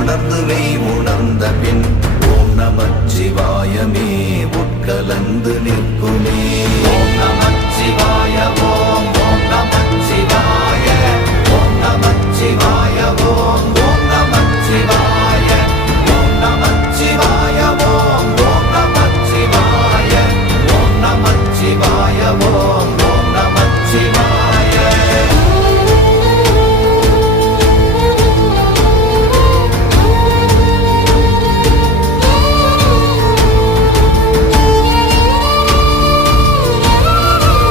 உணர்ந்த பின் ஓம் நமச்சிவாயமே உட்கலந்து நின்று